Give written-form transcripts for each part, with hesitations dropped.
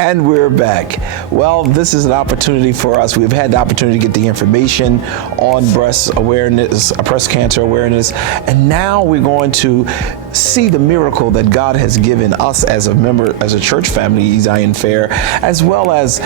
And we're back. Well, this is an opportunity for us. We've had the opportunity to get the information on breast awareness, breast cancer awareness, and now we're going to see the miracle that God has given us as a member, as a church family, Zion Fair, as well as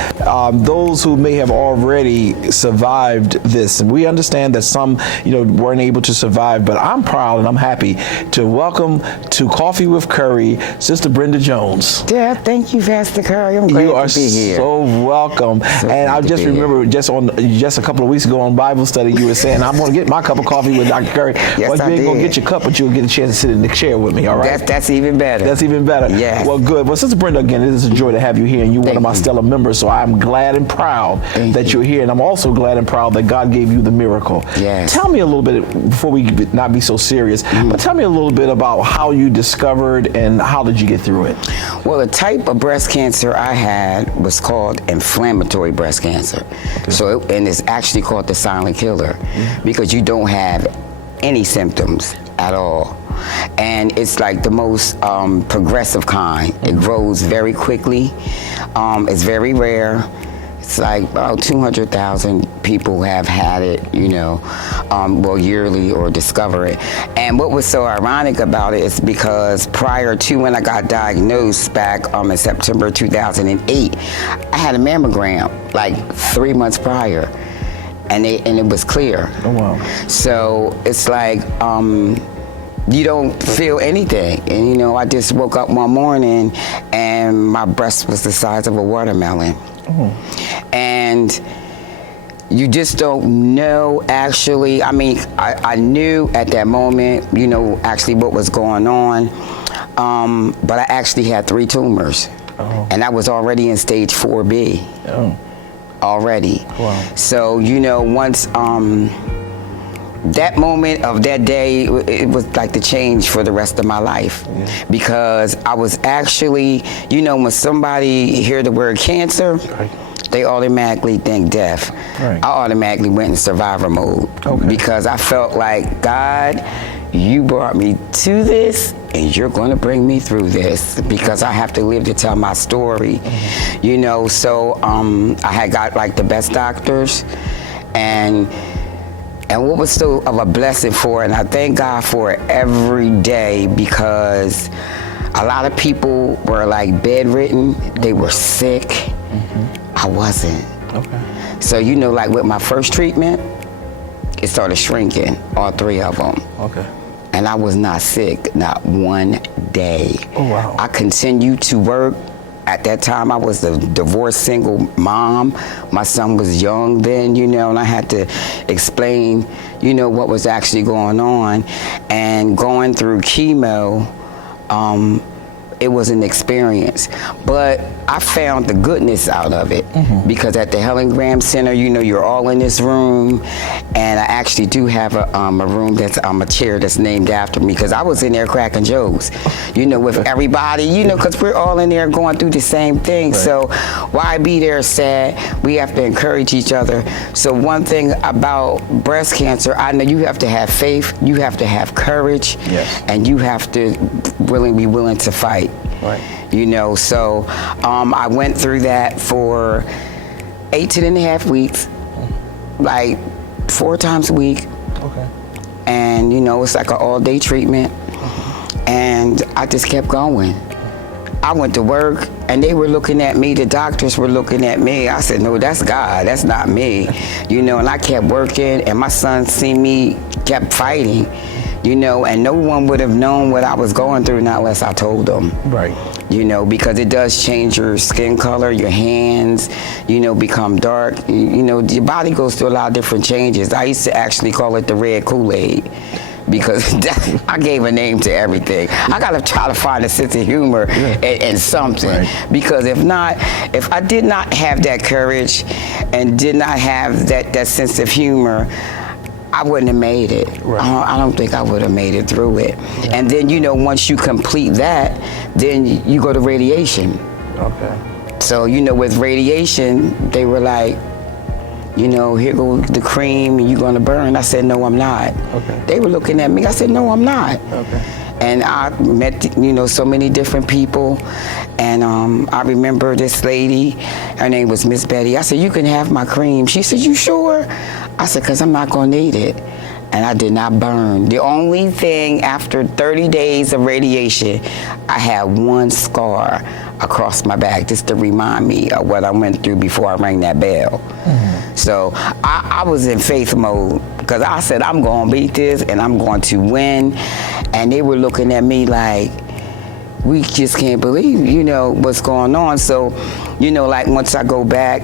those who may have already survived this. And we understand that some, weren't able to survive, but I'm proud and I'm happy to welcome to Coffee with Curry, Sis.Brenda Jones. Yeah, thank you, Pastor Curry. I'm glad to be here. You are so welcome. So and I just remember just a couple of weeks ago on Bible study, you were saying, I'm going to get my cup of coffee with Dr. Curry. Yes, well, you ain't going to get your cup, but you'll get a chance to sit in the chair with me, all right? That's even better. That's even better. Yes. Well, good. Well, Sis.Brenda, again, it is a joy to have you here, and you're one of my stellar members, so I'm glad and proud that you're here, and I'm also glad and proud that God gave you the miracle. Yes. Tell me a little bit, before we not be so serious, but tell me a little bit about how you discovered and how did you get through it? Well, the type of breast cancer I had was called inflammatory breast cancer. Okay. So, and it's actually called the silent killer because you don't have any symptoms at all. And it's like the most progressive kind. It grows very quickly. It's very rare. It's like about 200,000 people have had it, yearly or discover it. And what was so ironic about it is because prior to when I got diagnosed back in September 2008, I had a mammogram like 3 months prior, and it was clear. Oh, wow. So it's like, you don't feel anything. And, I just woke up one morning and my breast was the size of a watermelon. Oh. And you just don't know, actually. I mean, I knew at that moment, actually what was going on. But I actually had 3 tumors. Oh. And I was already in stage 4B. Oh. Already. Wow. So, once that moment of that day, it was like the change for the rest of my life. Yeah. Because I was actually, when somebody hear the word cancer, right, they automatically think death. Right. I automatically went in survivor mode. Okay. Because I felt like, God, you brought me to this and you're going to bring me through this because I have to live to tell my story. Mm-hmm. So I had got like the best doctors, and what was so of a blessing for it, and I thank God for it every day, because a lot of people were like bedridden, they were sick. Mm-hmm. I wasn't. Okay. So like with my first treatment, it started shrinking, all 3 of them. Okay. And I was not sick, not one day. Oh, wow. I continued to work. At that time, I was a divorced single mom. My son was young then, and I had to explain, what was actually going on. And going through chemo, it was an experience. But I found the goodness out of it, because at the Helen Graham Center, you're all in this room, and I actually do have a room that's a chair that's named after me, because I was in there cracking jokes, with everybody, because we're all in there going through the same thing. Right. So why be there sad? We have to encourage each other. So one thing about breast cancer, I know you have to have faith, you have to have courage, yes, and you have to be willing to fight. Right. So I went through that for 18.5 weeks, like 4 times a week. Okay. And it's like an all-day treatment. And I just kept going. I went to work and they were looking at me, the doctors were looking at me. I said, no, that's God, that's not me. And I kept working, and my son seen me, kept fighting. And no one would have known what I was going through not unless I told them. Right. Because it does change your skin color, your hands, become dark. Your body goes through a lot of different changes. I used to actually call it the red Kool-Aid, because I gave a name to everything. I got to try to find a sense of humor in something. Right. Because if I did not have that courage and did not have that sense of humor, I wouldn't have made it. Right. I don't think I would have made it through it. Yeah. And then, once you complete that, then you go to radiation. Okay. So, with radiation, they were like, here goes the cream and you're going to burn. I said, no, I'm not. Okay. They were looking at me. I said, no, I'm not. Okay. And I met, you know, so many different people. And I remember this lady, her name was Miss Betty. I said, you can have my cream. She said, you sure? I said, because I'm not going to need it. And I did not burn. The only thing, after 30 days of radiation, I had one scar across my back just to remind me of what I went through before I rang that bell. So I was in faith mode, because I said, I'm going to beat this and I'm going to win. And they were looking at me like, we just can't believe, you know, what's going on. So, you know, like once I go back,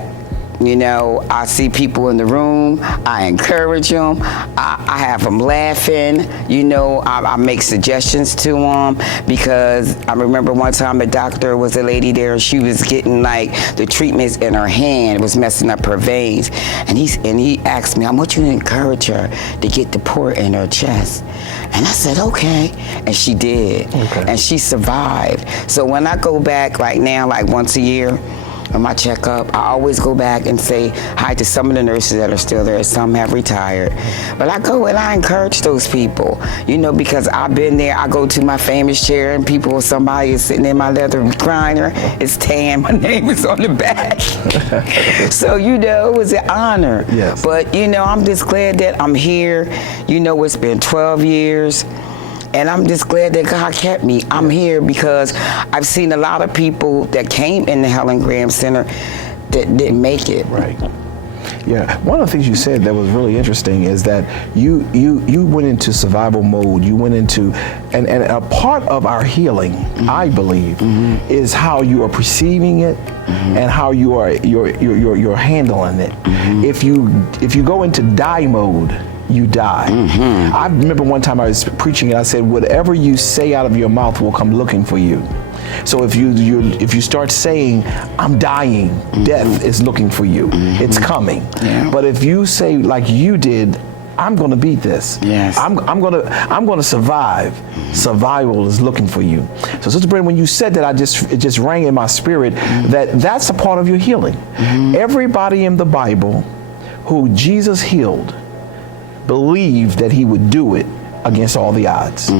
you know, I see people in the room, I encourage them, I have them laughing, you know, I make suggestions to them, because I remember one time the doctor was a lady there, she was getting like the treatments in her hand, it was messing up her veins, and he asked me, I want you to encourage her to get the port in her chest. And I said, okay, and she did, and she survived. So when I go back like now, like once a year, on my checkup, I always go back and say hi to some of the nurses that are still there. Some have retired. But I go and I encourage those people, you know, because I've been there. I go to my famous chair and somebody is sitting in my leather recliner. It's tan. My name is on the back. So, you know, it was an honor. Yes. But, you know, I'm just glad that I'm here. You know, it's been 12 years. And I'm just glad that God kept me. I'm here because I've seen a lot of people that came in the Helen Graham Center that didn't make it. Right. Yeah. One of the things you said that was really interesting is that you went into survival mode. You went into, and a part of our healing, I believe, is how you are perceiving it and how you're handling it. If you go into die mode, you die. I remember one time I was preaching and I said, whatever you say out of your mouth will come looking for you. So if you start saying, I'm dying, death is looking for you. It's coming. But if you say like you did, I'm going to beat this. Yes. I'm going to survive. Survival is looking for you. So Sis.Brenda, when you said that, it just rang in my spirit that's a part of your healing. Everybody in the Bible who Jesus healed believed that he would do it against all the odds.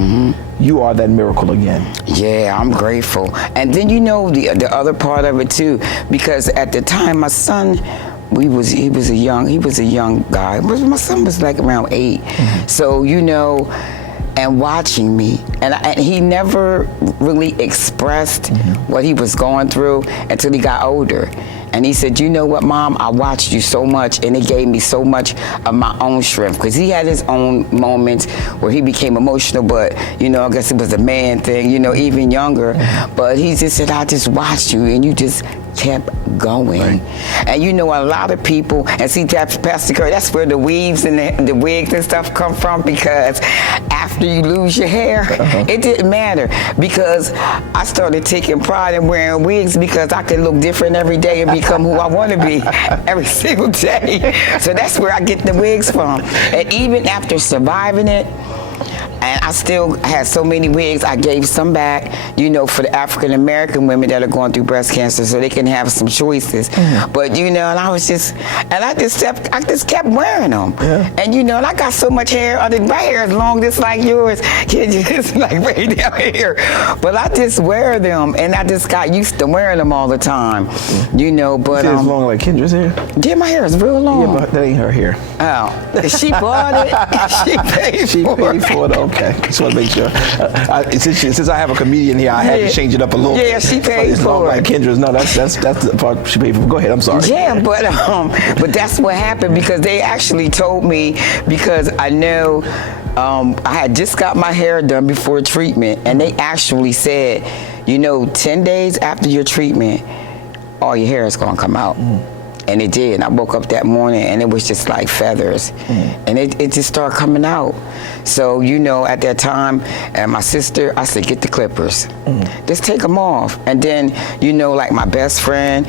You are that miracle again. Yeah, I'm grateful. And then you know the other part of it too, because at the time my son, he was a young guy. My son was like around 8. So you know, and watching me, and he never really expressed what he was going through until he got older. And he said, you know what, Mom, I watched you so much, and it gave me so much of my own strength. Because he had his own moments where he became emotional, but, you know, I guess it was a man thing, you know, even younger. But he just said, I just watched you, and you just kept going. Right. And you know, a lot of people, and see, Pastor Curry, that's where the weaves and the wigs and stuff come from, because after you lose your hair, it didn't matter, because I started taking pride in wearing wigs because I could look different every day and become who I want to be every single day. So that's where I get the wigs from. And even after surviving it, and I still had so many wigs, I gave some back, you know, for the African American women that are going through breast cancer, so they can have some choices. But you know, and I just kept wearing them. And you know, and I got so much hair. My hair is long, just like yours. It's like way down here. But I just wear them, and I just got used to wearing them all the time. You know, but it's long like Kendra's hair. Yeah, my hair is real long. Yeah, but that ain't her hair. Oh, she bought it. She paid for it. Okay, just want to make sure. Since I have a comedian here, I had to change it up a little bit. Yeah, she paid it's for it. Like Kendra's. No, that's the part she paid for. Go ahead. I'm sorry. Yeah, but that's what happened, because they actually told me, because I know I had just got my hair done before treatment, and they actually said, you know, 10 days after your treatment, all your hair is gonna come out. And it did. And I woke up that morning and it was just like feathers. And it just started coming out. So, you know, at that time, and my sister, I said, get the clippers. Just take them off. And then, you know, like my best friend,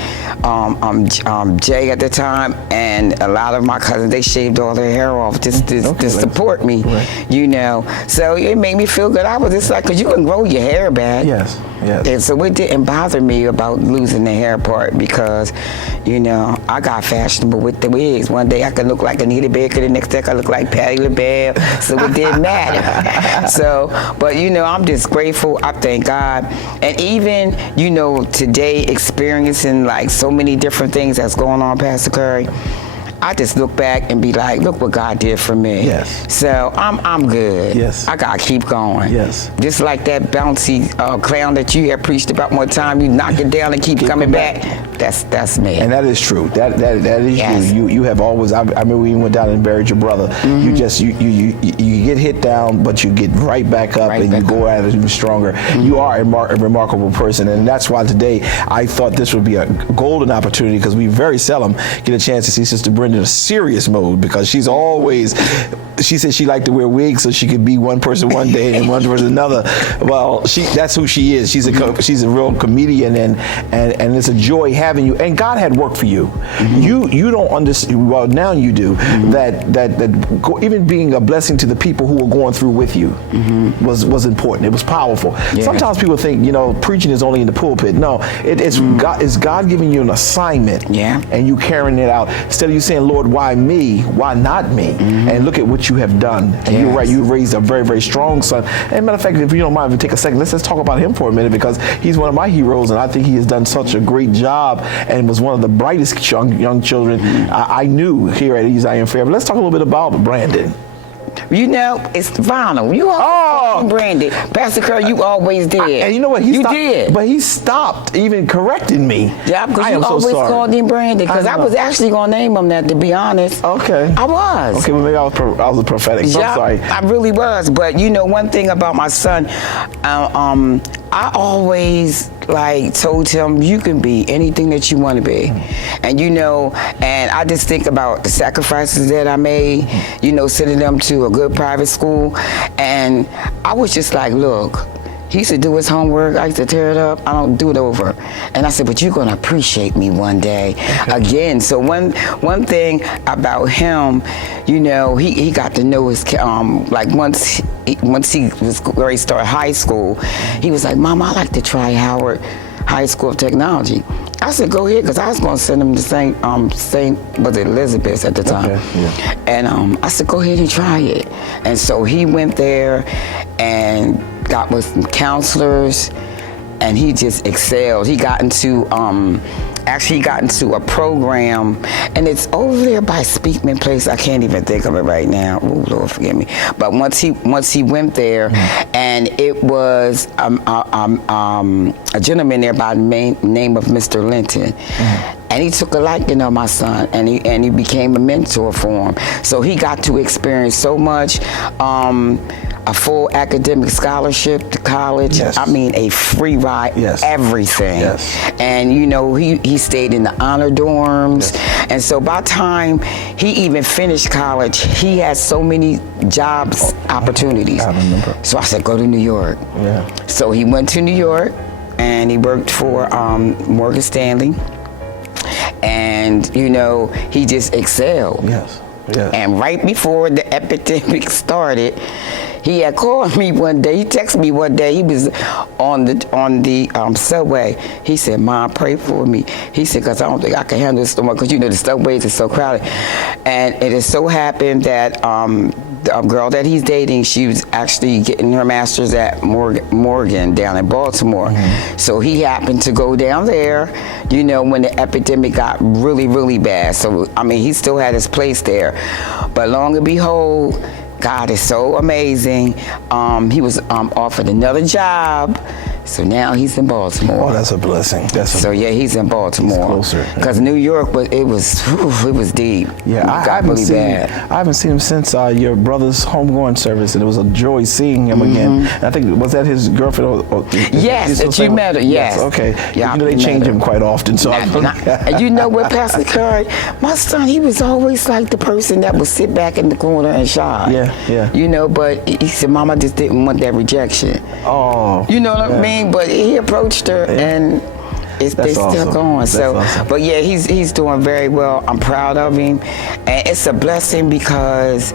Jay at the time, and a lot of my cousins, they shaved all their hair off just to support me, you know. So it made me feel good. I was just like, because you can grow your hair back. Yes. Yes. And so it didn't bother me about losing the hair part because, I got fashionable with the wigs. One day I could look like Anita Baker, the next day I could look like Patti LaBelle, so it didn't matter. So, but I'm just grateful. I thank God. And even, today experiencing like so many different things that's going on, Pastor Curry, I just look back and be like, look what God did for me. Yes. So I'm good. Yes. I gotta keep going. Yes. Just like that bouncy clown that you had preached about one time, you knock it down and keep coming back. That's me. And that is true. That is Yes. you have always. I remember when you went down and buried your brother. Mm-hmm. You just you get hit down, but you get right back up and you go at it even stronger. Mm-hmm. You are a remarkable person, and that's why today I thought this would be a golden opportunity because we very seldom get a chance to see Sis.Brenda in a serious mode because she's always. She said she liked to wear wigs so she could be one person one day and one person another. Well, that's who she is. She's a real comedian, and it's a joy having you. And God had work for you. Mm-hmm. You don't understand. Well, now you do. Mm-hmm. That even being a blessing to the people who were going through with you mm-hmm. was important. It was powerful. Yes. Sometimes people think preaching is only in the pulpit. No, it's God. It's God giving you an assignment. Yeah. And you carrying it out instead of you saying, Lord, why me? Why not me? Mm-hmm. And look at what you have done. And you're right. You raised a very, very strong son. And matter of fact, if you don't mind, take a second. Let's talk about him for a minute because he's one of my heroes, and I think he has done such a great job and was one of the brightest young children I knew here at Zion Fair. But let's talk a little bit about Brandon. It's Vinyl. You always Brandon. Pastor Curry, you always did. And you know what? You did. But he stopped even correcting me. Yeah, because you always called him Brandon. Because I was actually going to name him that, to be honest. Okay. I was. Okay, well, maybe I was a prophetic. So I'm sorry. I really was. But one thing about my son, I always told him you can be anything that you want to be. And and I just think about the sacrifices that I made, sending them to a good private school. And I was just like, look, he used to do his homework. I used to tear it up. I don't do it over. And I said, but you're going to appreciate me one day again. So one thing about him, he got to know his, once he was ready to start high school, he was like, Mom, I like to try Howard High School of Technology. I said, go ahead, because I was going to send him to St. was it Elizabeth at the time? Okay, yeah. And I said, go ahead and try it. And so he went there and got with some counselors, and he just excelled. He got into a program, and it's over there by Speakman Place. I can't even think of it right now. Oh, Lord, forgive me. But once he went there, and it was a gentleman there by the name of Mr. Linton. And he took a liking of my son, and he became a mentor for him. So he got to experience so much. A full academic scholarship to college. Yes. I mean, a free ride, yes. Everything. Yes. And he stayed in the honor dorms. Yes. And so by the time he even finished college, he had so many jobs opportunities. I remember. So I said, go to New York. Yeah. So he went to New York, and he worked for Morgan Stanley. And he just excelled. Yes. Yes. And right before the epidemic started, he had called me one day. He texted me one day. He was on the subway. He said, Mom, pray for me. He said, because I don't think I can handle this anymore, because the subways are so crowded. And it has so happened that the girl that he's dating, she was actually getting her master's at Morgan down in Baltimore. Mm-hmm. So he happened to go down there, when the epidemic got really, really bad. So, he still had his place there. But long and behold, God is so amazing. He was offered another job, so now he's in Baltimore. Oh, that's a blessing. Yeah, he's in Baltimore. He's closer. Because New York, it was deep. Yeah, I haven't seen him since your brother's homegoing service, and it was a joy seeing him again. And I think, was that his girlfriend? Yes, that you met her. Yes. Okay. Yeah, they change him quite often. So and you know what, Pastor Curry, my son, he was always like the person that would sit back in the corner and shy. Yeah. But he said, Mama just didn't want that rejection. Oh. You know what I mean? But he approached her, and they still going. So, awesome. But yeah, he's doing very well. I'm proud of him, and it's a blessing because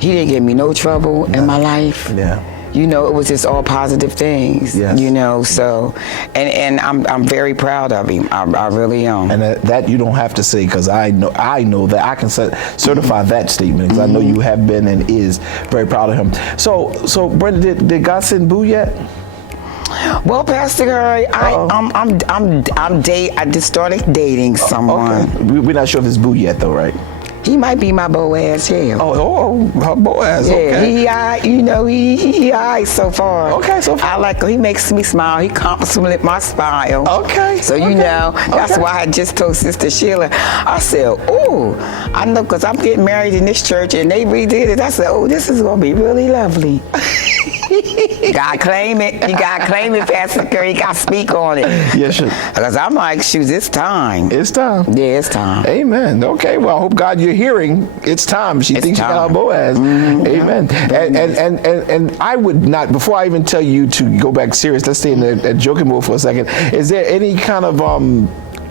he didn't give me no trouble in my life. Yeah. you know, it was just all positive things. Yes. You know, so, and I'm very proud of him. I really am. And that you don't have to say, because I know that I can certify that statement, because I know you have been and is very proud of him. So Brenda, did God send Boo yet? Well, Pastor Curry, I just started dating someone. Okay. We're not sure if it's Boo yet, though, right? He might be my Boaz, yeah. Oh, Boaz, yeah, okay. He alright so far. Okay, so far. I like him. He makes me smile. He compliments my smile. Okay. So, you know, that's why I just told Sister Sheila, I said, oh, I know, because I'm getting married in this church, and they redid it. I said, oh, this is going to be really lovely. You got to claim it. You got to claim it, Pastor Curry. You got to speak on it. Yes, sir. Because I'm like, shoot, it's time. It's time. Yeah, it's time. Amen. Okay, well, I hope God you're hearing. It's time. She thinks she got her Boaz. Amen. And I would not, before I even tell you to go back serious, let's stay in that joking mode for a second. Is there any kind of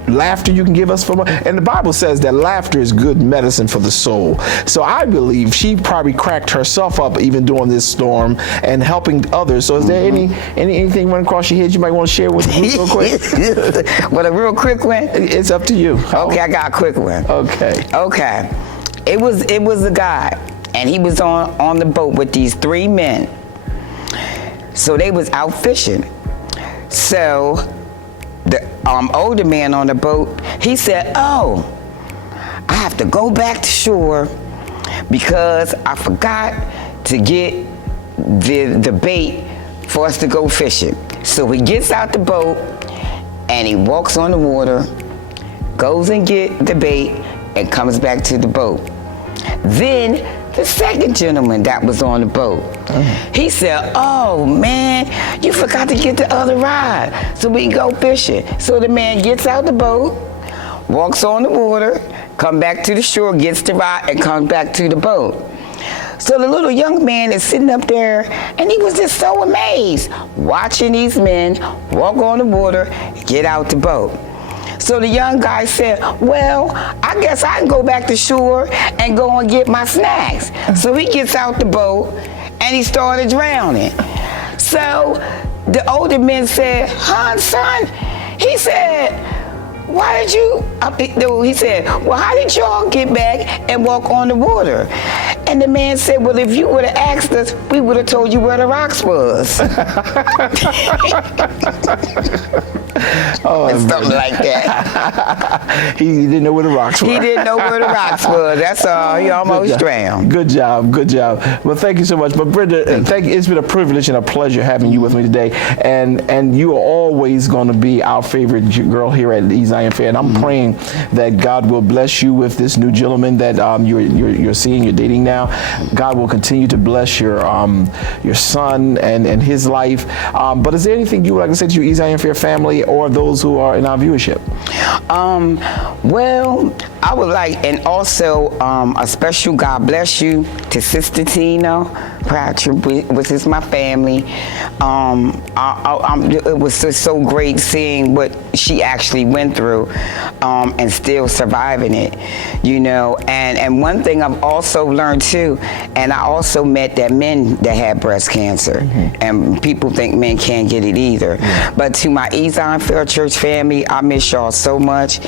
laughter you can give us from? And the Bible says that laughter is good medicine for the soul. So I believe she probably cracked herself up even during this storm and helping others. So is there anything running across your head you might want to share with me real quick? What, a real quick one? It's up to you. Okay, I got a quick one. Okay. It was a guy, and he was on the boat with these 3 men. So they was out fishing. So the older man on the boat, he said, oh, I have to go back to shore because I forgot to get the bait for us to go fishing. So he gets out the boat and he walks on the water, goes and get the bait, and comes back to the boat. Then the second gentleman that was on the boat, he said, oh man, you forgot to get the other rod so we can go fishing. So the man gets out the boat, walks on the water, come back to the shore, gets the rod, and comes back to the boat. So the little young man is sitting up there, and he was just so amazed, watching these men walk on the water, get out the boat. So the young guy said, well, I guess I can go back to shore and go and get my snacks. So he gets out the boat and he started drowning. So the older men said, son, he said, why did you, he said, well, how did y'all get back and walk on the water? And the man said, well, if you would have asked us, we would have told you where the rocks was. Oh, something like that. He didn't know where the rocks were. He didn't know where the rocks were. That's all. He almost drowned. Good job. Well, thank you so much. But Brenda, thank you. It's been a privilege and a pleasure having you with me today. And you are always going to be our favorite girl here at the Zion Fair. And I'm praying that God will bless you with this new gentleman that you're seeing, you're dating now. God will continue to bless your son and his life. But is there anything you would like to say to your Zion Fair family or those who are in our viewership? Well, I would like, and also a special God bless you to Sister Tina Pratchett, which is my family. It was just so great seeing what she actually went through and still surviving it, you know. And one thing I've also learned too, and I also met that men that had breast cancer, and people think men can't get it either. But to my Zion Fair Church family, I miss y'all so much.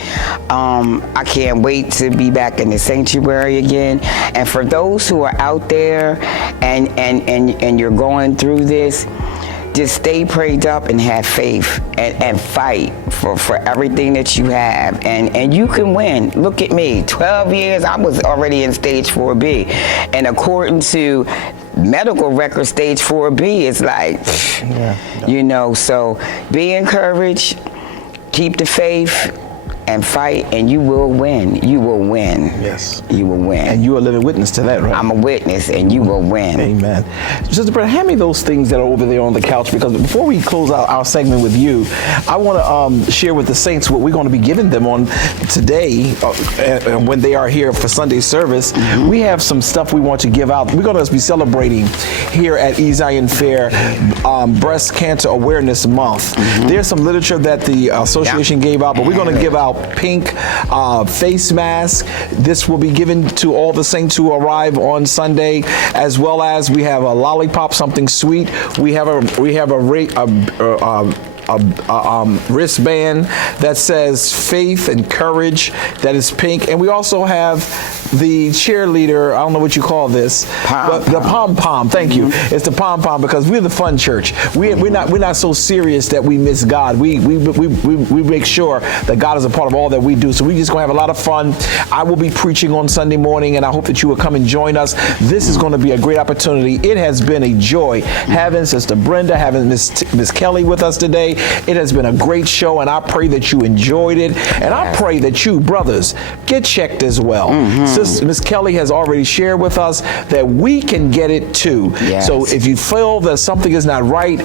I can't wait to be back in the sanctuary again. And for those who are out there and you're going through this, just stay prayed up and have faith and fight for everything that you have. And you can win. Look at me, 12 years, I was already in stage 4B. And according to medical record, stage 4B is like, you know, so be encouraged, keep the faith, and fight, and you will win. You will win. Yes. You will win. And you are a living witness to that, right? I'm a witness, and you will win. Amen. Sister Brenda, hand me those things that are over there on the couch, because before we close out our segment with you, I want to share with the saints what we're going to be giving them on today when they are here for Sunday service. We have some stuff we want to give out. We're going to be celebrating here at Zion Fair Breast Cancer Awareness Month. There's some literature that the association gave out, but we're going to give out hot pink face mask. This will be given to all the saints who arrive on Sunday, as well as we have a lollipop, something sweet. We have a wristband that says faith and courage, that is pink. And we also have the cheerleader, I don't know what you call this, but the pom-pom. Thank you. It's the pom-pom, because we're the fun church. We're not so serious that we miss God. We make sure that God is a part of all that we do. So we just gonna have a lot of fun. I will be preaching on Sunday morning, and I hope that you will come and join us. This is going to be a great opportunity. It has been a joy having Sister Brenda, having Miss Kelly with us today. It has been a great show, and I pray that you enjoyed it. And I pray that you, brothers, get checked as well. Miss Kelly has already shared with us that we can get it too. Yes. So if you feel that something is not right,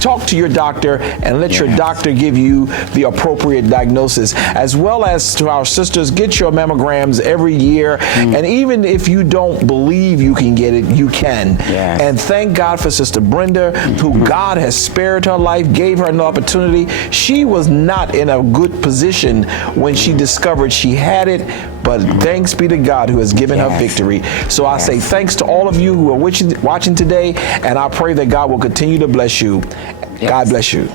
talk to your doctor and let your doctor give you the appropriate diagnosis. As well as to our sisters, get your mammograms every year. And even if you don't believe you can get it, you can. Yes. And thank God for Sister Brenda, who God has spared her life, gave her an opportunity. She was not in a good position when she discovered she had it, but thanks be to God who has given her victory. So I say thanks to all of you who are watching today, and I pray that God will continue to bless you. God bless you.